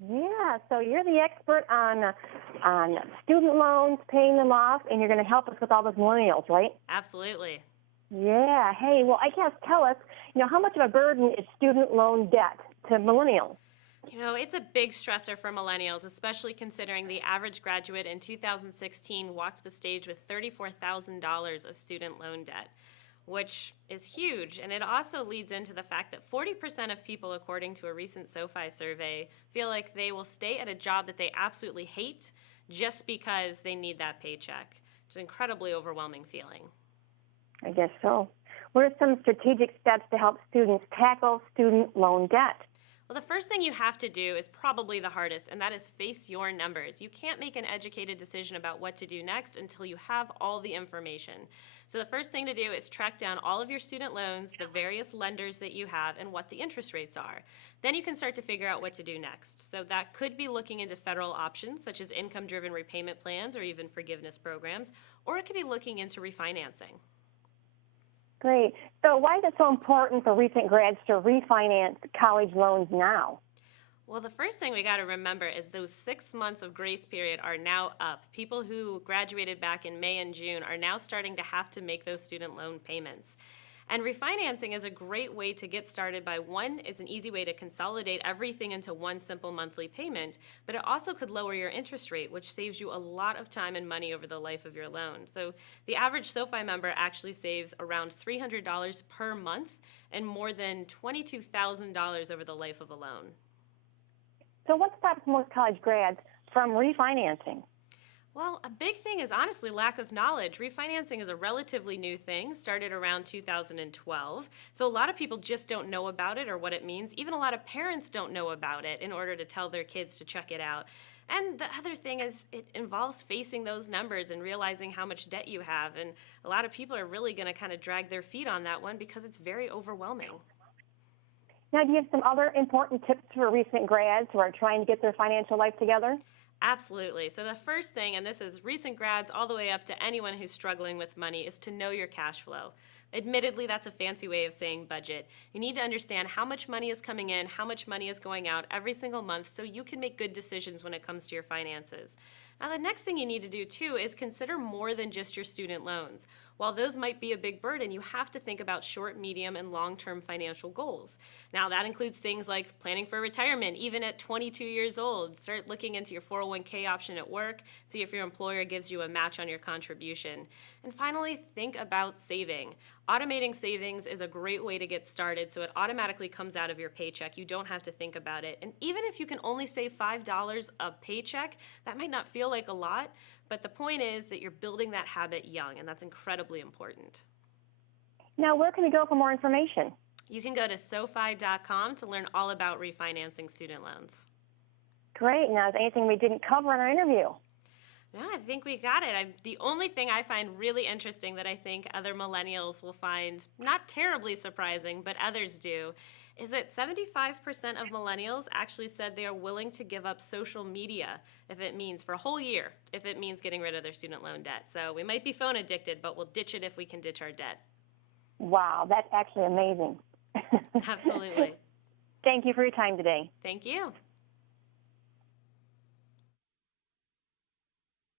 Yeah, so you're the expert on student loans, paying them off, and you're going to help us with all those millennials, right? Absolutely. Yeah. Hey, well, I guess tell us, how much of a burden is student loan debt to millennials? It's a big stressor for millennials, especially considering the average graduate in 2016 walked the stage with $34,000 of student loan debt, which is huge. And it also leads into the fact that 40% of people, according to a recent SoFi survey, feel like they will stay at a job that they absolutely hate just because they need that paycheck. It's an incredibly overwhelming feeling. I guess so. What are some strategic steps to help students tackle student loan debt? Well, the first thing you have to do is probably the hardest, and that is face your numbers. You can't make an educated decision about what to do next until you have all the information. So the first thing to do is track down all of your student loans, the various lenders that you have, and what the interest rates are. Then you can start to figure out what to do next. So that could be looking into federal options, such as income-driven repayment plans or even forgiveness programs, or it could be looking into refinancing. Great. So why is it so important for recent grads to refinance college loans now? Well, the first thing we got to remember is those 6 months of grace period are now up. People who graduated back in May and June are now starting to have to make those student loan payments. And refinancing is a great way to get started by one, it's an easy way to consolidate everything into one simple monthly payment, but it also could lower your interest rate, which saves you a lot of time and money over the life of your loan. So the average SoFi member actually saves around $300 per month and more than $22,000 over the life of a loan. So what stops most college grads from refinancing? Well, a big thing is honestly lack of knowledge. Refinancing is a relatively new thing, started around 2012. So a lot of people just don't know about it or what it means. Even a lot of parents don't know about it in order to tell their kids to check it out. And the other thing is it involves facing those numbers and realizing how much debt you have. And a lot of people are really going to kind of drag their feet on that one because it's very overwhelming. Now, do you have some other important tips for recent grads who are trying to get their financial life together? Absolutely. So the first thing, and this is recent grads all the way up to anyone who's struggling with money, is to know your cash flow. Admittedly, that's a fancy way of saying budget. You need to understand how much money is coming in, how much money is going out every single month so you can make good decisions when it comes to your finances. Now, the next thing you need to do too is consider more than just your student loans. While those might be a big burden, you have to think about short, medium, and long-term financial goals. Now, that includes things like planning for retirement, even at 22 years old. Start looking into your 401k option at work, see if your employer gives you a match on your contribution. And finally, think about saving. Automating savings is a great way to get started so it automatically comes out of your paycheck. You don't have to think about it. And even if you can only save $5 a paycheck, that might not feel like a lot, but the point is that you're building that habit young, and that's incredibly important. Now, where can we go for more information? You can go to SoFi.com to learn all about refinancing student loans. Great. Now, is there anything we didn't cover in our interview? No, I think we got it. The only thing I find really interesting that I think other millennials will find not terribly surprising, but others do, is that 75% of millennials actually said they are willing to give up social media if it means for a whole year, if it means getting rid of their student loan debt. So we might be phone addicted, but we'll ditch it if we can ditch our debt. Wow, that's actually amazing. Absolutely. Thank you for your time today. Thank you.